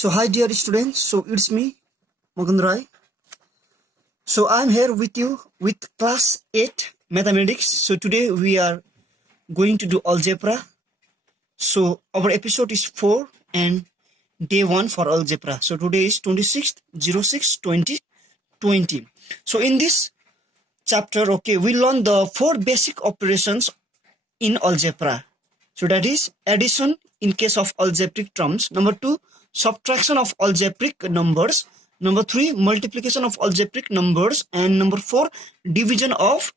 So hi dear students, so it's me Mogan Rai. So I'm here with you with class 8 mathematics. So today we are going to do algebra. So our episode is 4 and day 1 for algebra. So today is 26/06/2020. So in this chapter, okay, we learn the 4 basic operations in algebra. So that is addition in case of algebraic terms. Number 2, subtraction of algebraic numbers. Number 3, multiplication of algebraic numbers. And number 4, division of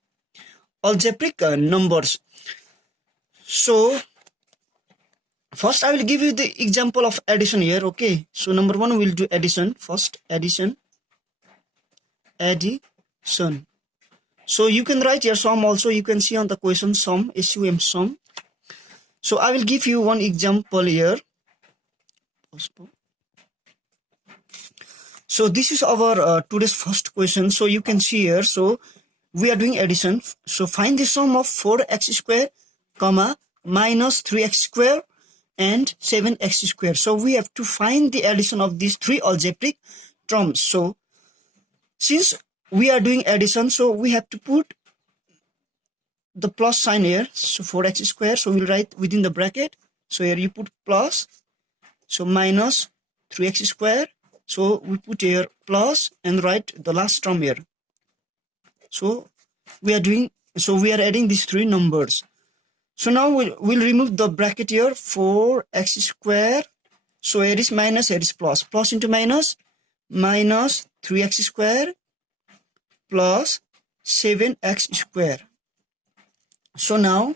algebraic numbers. So first I will give you the example of addition here. Okay, so number 1 we'll do addition. First addition. So you can write your sum also. You can see on the question sum, SUM sum. So I will give you one example here. So this is our today's first question. So you can see here. So we are doing addition. So find the sum of 4x square, comma, minus 3x square and 7x square. So we have to find the addition of these three algebraic terms. So since we are doing addition, so we have to put the plus sign here. So 4x square. So we'll write within the bracket. So here you put plus. So minus 3x square. So we put here plus and write the last term here. So we are adding these three numbers. So now we'll remove the bracket here, 4x square. So here is minus, here is plus. Plus into minus, minus 3x square plus 7x square. So now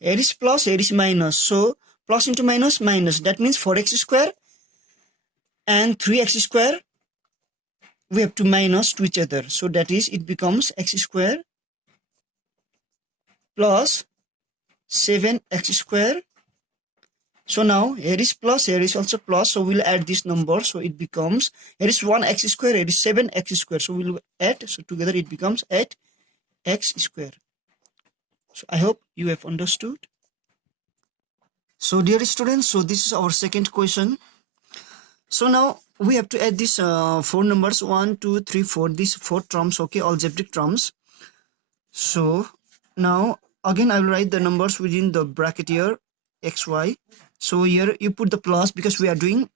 here is plus, here is minus. So plus into minus, minus. That means 4x square and 3x square we have to minus to each other. So that is, it becomes x square plus 7x square. So now here is plus, here is also plus. So we'll add this number. So it becomes, here is 1x square, here is 7x square. So we'll add, so together it becomes 8x square. So I hope you have understood. So dear students, so this is our second question. So now we have to add these 4 numbers, 1, 2, 3, 4, these 4 terms, okay, algebraic terms. So now again I will write the numbers within the bracket here, xy. So here you put the plus because we are doing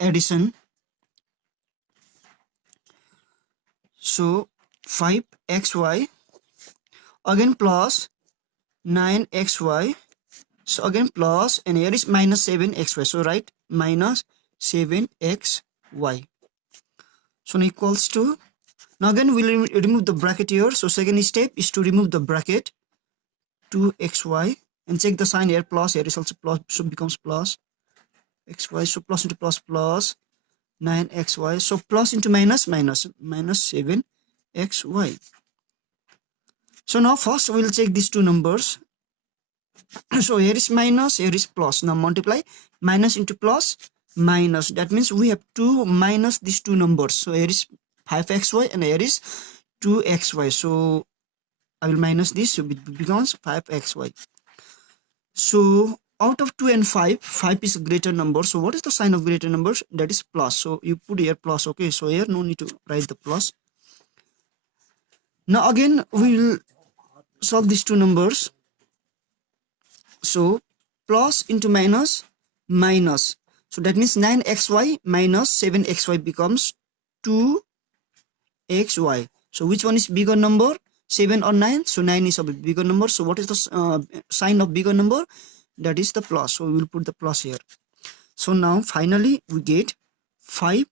addition. So 5xy, again plus 9xy. So again plus, and here is minus 7xy. So write minus 7xy. So now equals to, now again we'll remove the bracket here. So second step is to remove the bracket, 2xy, and check the sign here, plus, here is also plus, so becomes plus xy. So plus into plus, plus 9xy. So plus into minus, minus 7xy. So now first we'll check these two numbers. So here is minus, here is plus. Now multiply minus into plus, minus. That means we have to minus these two numbers. So here is 5xy and here is 2xy. So I will minus this, so it becomes 5xy. So out of 2 and 5, 5 is a greater number. So what is the sign of greater numbers? That is plus. So you put here plus. Okay, so here no need to write the plus. Now again we will solve these two numbers. So plus into minus, minus. So that means 9xy minus 7xy becomes 2xy. So which one is bigger number, 7 or 9? So 9 is a bigger number. So what is the sign of bigger number? That is the plus. So we will put the plus here. So now finally we get 5xy.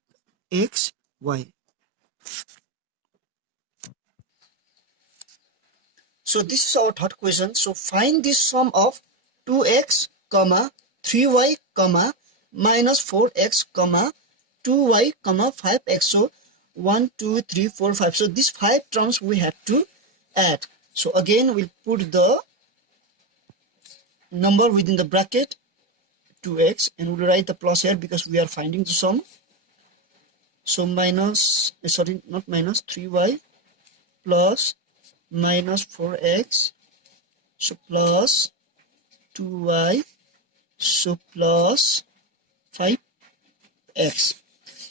So this is our third question. So find the sum of 2x, 3y, minus 4x, 2y, 5x. So 1, 2, 3, 4, 5. So these 5 terms we have to add. So again we'll put the number within the bracket, 2x, and we'll write the plus here because we are finding the sum. So minus, sorry, not minus, 3y plus minus 4x, so plus 2y, so plus 5 x.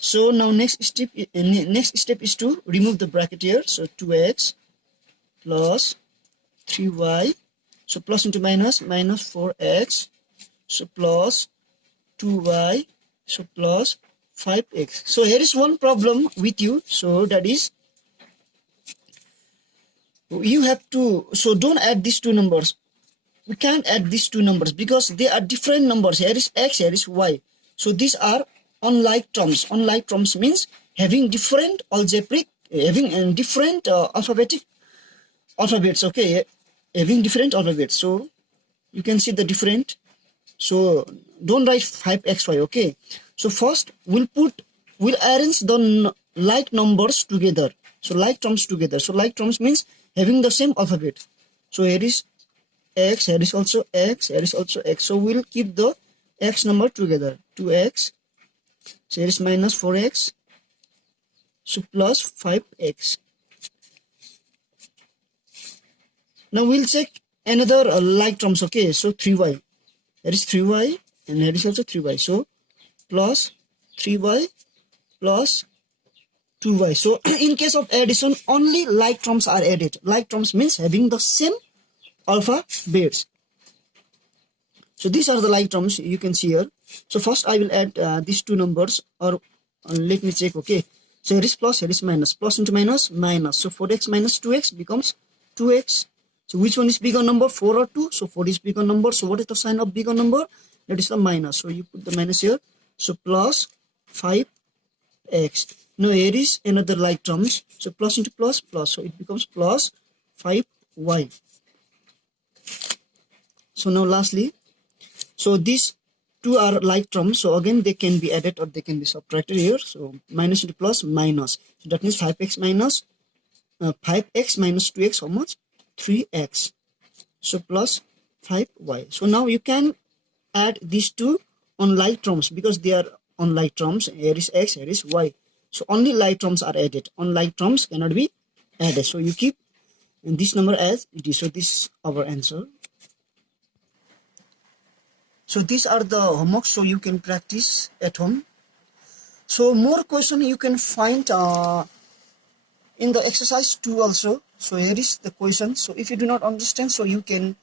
So now next step is to remove the bracket here. So 2x plus 3y. So plus into minus, minus 4x. So plus 2y. So plus 5x. So here is one problem with you. So that is, you have to, so don't add these two numbers. We can't add these two numbers because they are different numbers. Here is x, here is y. So these are unlike terms. Unlike terms means having different algebraic, having different alphabets. Okay, having different alphabets. So you can see the different. So don't write 5xy. Okay. So first we'll arrange the like numbers together. So like terms together. So like terms means having the same alphabet. So here is x, here is also x, here is also x. So we'll keep the x number together. 2x. So here is minus 4x. So plus 5x. Now we'll check another like terms. Okay. So 3y. There is 3y and there is also 3y. So plus 3y plus 2y. So in case of addition, only like terms are added. Like terms means having the same alphabets. So these are the like terms you can see here. So first I will add these two numbers, or let me check. Okay. So here is plus, here is minus. Plus into minus, minus. So 4x minus 2x becomes 2x. So which one is bigger number, 4 or 2? So 4 is bigger number. So what is the sign of bigger number? That is the minus. So you put the minus here. So plus 5x. Now here is another like terms. So plus into plus, plus. So it becomes plus 5y. So now lastly, so these two are like terms. So again, they can be added or they can be subtracted here. So minus into plus, minus. So that means 5x minus 5x minus 2x, how much? 3x. So plus 5y. So now you can add these two on like terms because they are on like terms. Here is x, here is y. So only like terms are added. Unlike terms cannot be added. So you keep this number as it is. So this is our answer. So these are the homework. So you can practice at home. So more question you can find in the exercise 2 also. So here is the question. So if you do not understand, so you can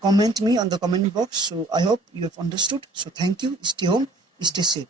comment me on the comment box. So I hope you have understood. So thank you. Stay home, stay safe.